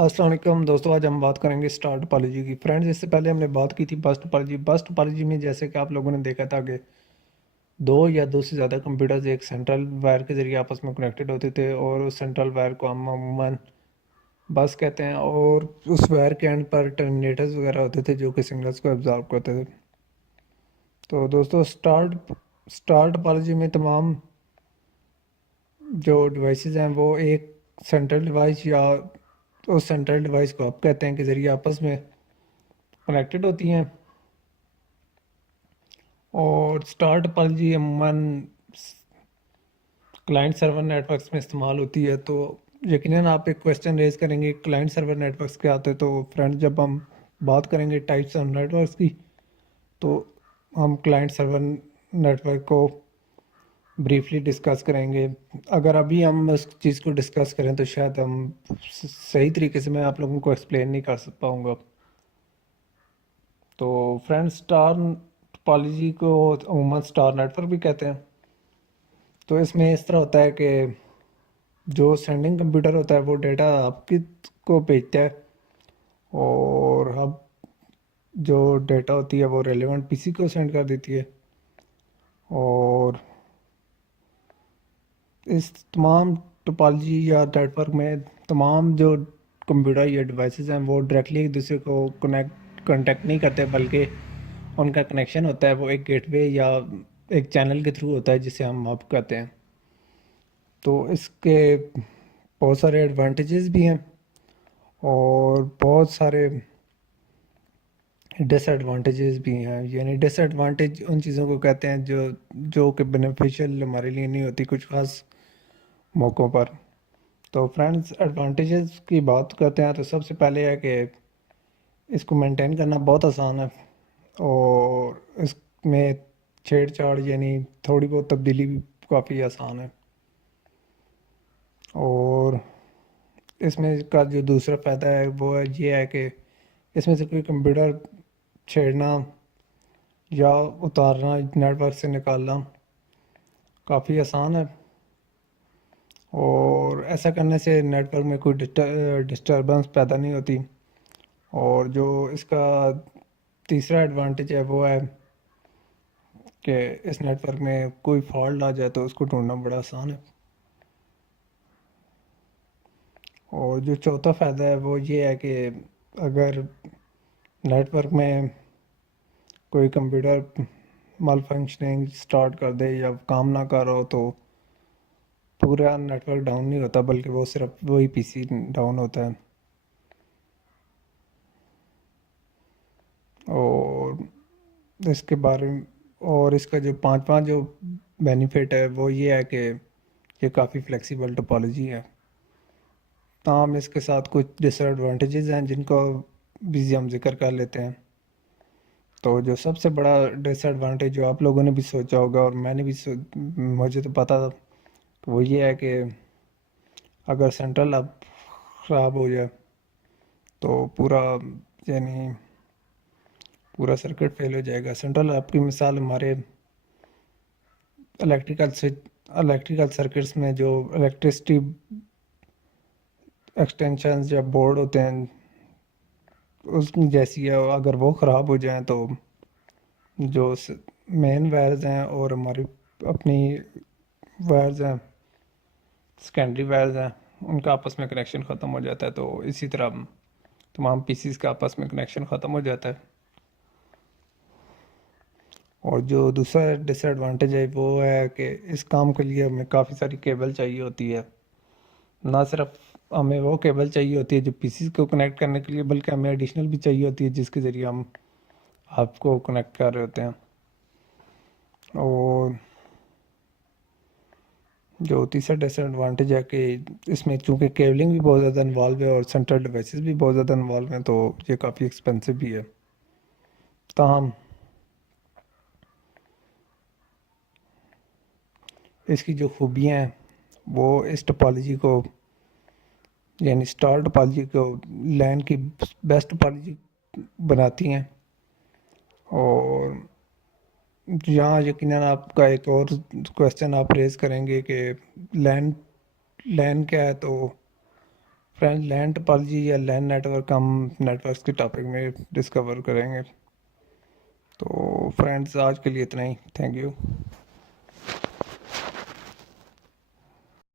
السلام علیکم دوستوں، آج ہم بات کریں گے اسٹار ٹوپالوجی کی۔ فرینڈز، اس سے پہلے ہم نے بات کی تھی بس ٹوپالوجی۔ بس ٹوپالوجی میں جیسے کہ آپ لوگوں نے دیکھا تھا کہ دو یا دو سے زیادہ کمپیوٹرز ایک سینٹرل وائر کے ذریعے آپس میں کنیکٹڈ ہوتے تھے، اور اس سینٹرل وائر کو ہم عموماً بس کہتے ہیں، اور اس وائر کے اینڈ پر ٹرمینیٹرز وغیرہ ہوتے تھے جو کہ سگنلز کو ایبزارب کرتے تھے۔ تو دوستوں، اسٹار ٹوپالوجی میں تمام جو ڈیوائسز ہیں وہ ایک سینٹرل ڈیوائس یا اس سینٹرل ڈیوائس کو آپ کہتے ہیں کے ذریعے آپس میں کنیکٹڈ ہوتی ہیں، اور اسٹار ٹوپالوجی عموماً کلائنٹ سرور نیٹ ورکس میں استعمال ہوتی ہے۔ تو یقیناً آپ ایک کویشچن ریز کریں گے کلائنٹ سرور نیٹ ورکس کیا ہوتے ہیں۔ تو فرینڈ، جب ہم بات کریں گے ٹائپس آف نیٹ ورکس کی، تو ہم کلائنٹ سرور نیٹ ورک کو بریفلی ڈسکس کریں گے۔ اگر ابھی ہم اس چیز کو ڈسکس کریں تو شاید ہم صحیح طریقے سے میں آپ لوگوں کو ایکسپلین نہیں کر پاؤں گا۔ تو فرینڈ، اسٹار ٹوپالوجی کو عموماً اسٹار نیٹ ورک بھی کہتے ہیں۔ تو اس میں اس طرح ہوتا ہے کہ جو سینڈنگ کمپیوٹر ہوتا ہے وہ ڈیٹا آپ کی کو بھیجتا ہے، اور اب جو ڈیٹا ہوتی ہے وہ ریلیونٹ پی سی کو سینڈ کر دیتی ہے، اور اس تمام ٹوپالوجی یا نیٹ ورک میں تمام جو کمپیوٹر یا ڈیوائسز ہیں وہ ڈائریکٹلی ایک دوسرے کو کانٹیکٹ نہیں کرتے، بلکہ ان کا کنیکشن ہوتا ہے وہ ایک گیٹ وے یا ایک چینل کے تھرو ہوتا ہے جسے ہم ہب کہتے ہیں۔ تو اس کے بہت سارے ایڈوانٹیجز بھی ہیں، اور بہت سارے ڈس ایڈوانٹیجز بھی ہیں۔ یعنی ڈس ایڈوانٹیج ان چیزوں کو کہتے ہیں جو کہ بینیفیشیل ہمارے لیے نہیں ہوتی کچھ خاص موقعوں پر۔ تو فرینڈز، ایڈوانٹیجز کی بات کرتے ہیں تو سب سے پہلے ہے کہ اس کو مینٹین کرنا بہت آسان ہے، اور اس میں چھیڑ چھاڑ یعنی تھوڑی بہت تبدیلی بھی کافی آسان ہے۔ اور اس میں کا جو دوسرا فائدہ ہے وہ یہ ہے کہ اس میں سے کوئی کمپیوٹر چھیڑنا یا اتارنا، نیٹ ورک سے نکالنا کافی آسان ہے، اور ایسا کرنے سے نیٹ ورک میں کوئی ڈسٹربنس پیدا نہیں ہوتی۔ اور جو اس کا تیسرا ایڈوانٹیج ہے وہ ہے کہ اس نیٹ ورک میں کوئی فالٹ آ جائے تو اس کو ڈھونڈنا بڑا آسان ہے۔ اور جو چوتھا فائدہ ہے وہ یہ ہے کہ اگر نیٹ ورک میں کوئی کمپیوٹر مال فنکشننگ سٹارٹ کر دے یا کام نہ کر رہا ہو تو پورا نیٹ ورک ڈاؤن نہیں ہوتا، بلکہ وہ صرف وہی پی سی ڈاؤن ہوتا ہے۔ اور اس کے بارے میں، اور اس کا جو پانچواں جو بینیفٹ ہے وہ یہ ہے کہ یہ کافی فلیکسیبل ٹوپالوجی ہے۔ تاہم اس کے ساتھ کچھ ڈس ایڈوانٹیجز ہیں جن کو بھی ہم ذکر کر لیتے ہیں۔ تو جو سب سے بڑا ڈس ایڈوانٹیج جو آپ لوگوں نے بھی سوچا ہوگا اور میں نے بھی مجھے تو پتا تھا، تو وہ یہ ہے کہ اگر سینٹرل اب خراب ہو جائے تو یعنی پورا سرکٹ فیل ہو جائے گا۔ سینٹرل اب کی مثال ہمارے الیکٹریکل سرکٹس میں جو الیکٹرسٹی ایکسٹینشنز یا بورڈ ہوتے ہیں اس کی جیسی ہے، اگر وہ خراب ہو جائیں تو جو مین وائرز ہیں اور ہماری اپنی وائرز ہیں، سیکنڈری وائرز ہیں، ان کا آپس میں کنیکشن ختم ہو جاتا ہے۔ تو اسی طرح تمام پی سیز کا آپس میں کنیکشن ختم ہو جاتا ہے۔ اور جو دوسرا ڈس ایڈوانٹیج ہے وہ ہے کہ اس کام کے لیے ہمیں کافی ساری کیبل چاہیے ہوتی ہے۔ نہ صرف ہمیں وہ کیبل چاہیے ہوتی ہے جو پی سیز کو کنیکٹ کرنے کے لیے، بلکہ ہمیں ایڈیشنل بھی چاہیے ہوتی ہے جس کے ذریعے ہم آپ کو کنیکٹ کر رہے ہوتے ہیں۔ اور جو تیسرا ڈس ایڈوانٹیج ہے کہ اس میں چونکہ کیبلنگ بھی بہت زیادہ انوالو ہے اور سینٹرل ڈیوائسز بھی بہت زیادہ انوالو ہیں، تو یہ کافی ایکسپینسو بھی ہے۔ تاہم اس کی جو خوبیاں ہیں وہ اس ٹوپالوجی کو، یعنی اسٹار ٹوپالوجی کو لین کی بیسٹ ٹوپالوجی بناتی ہیں۔ اور یہاں یقیناً آپ کا ایک اور کویشچن آپ ریز کریں گے کہ لین کیا ہے؟ تو فرینڈ لین ٹپالوجی یا لین نیٹ ورک ہم نیٹ ورکس کے ٹاپک میں ڈسکور کریں گے. تو فرینڈز آج کے لیے اتنا ہی. Thank you.